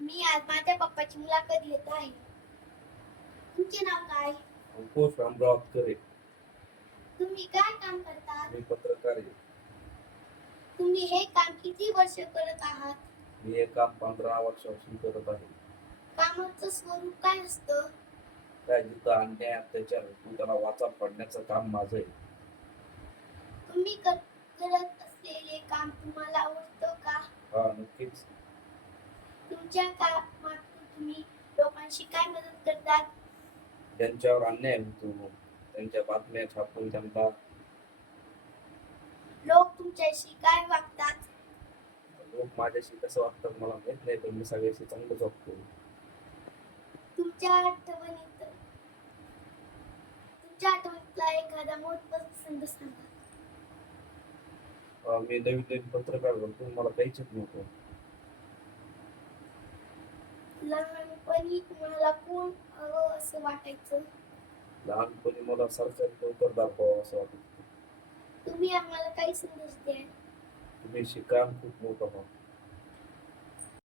मी आज माझ्या पप्पाची मुलाखत घेत आहे. तुमचे नाव काय? अंकुश रामराव तुम्ही काय काम करता? मी पत्रकार आहे. तुम्ही हे काम किती वर्ष करत आहात? मी हे काम पंधरा वर्षापासून करत आहे. कामाचं स्वरूप काय असतं? काय जिथं अन्याय अत्याचार त्याला वाचा पडण्याचं काम माझं आहे. तुम्ही करत काम तुम्हाला आवडतं का? हा नक्कीच. तुमच्या कामातून तुम्ही लोकांशी काय मदत करतात? ज्यांच्यावर अन्याय होतो. त्यांच्या बातम्या छापून त्यांना लोक तुमच्याशी काय वागतात? लोक माझ्याशी कसं वागतात मला माहीत नाही पण मी सगळ्याशी चांगलंच वागतो. तुमच्या आठवणीत तुमच्या आठवणीतला एखादा महत्त्वाचा प्रसंग सांगा मी नवीन नवीन पत्रकार बनतो मला काहीच येत नव्हतं. लहानपणी तुम्हाला कोण असं वाटायचं? लहानपणी मला सरकारी नोकर दाखवावं असं वाटत. तुम्ही आम्हाला काही संदेश द्या तुम्ही शिका आणि खूप मोठं व्हा.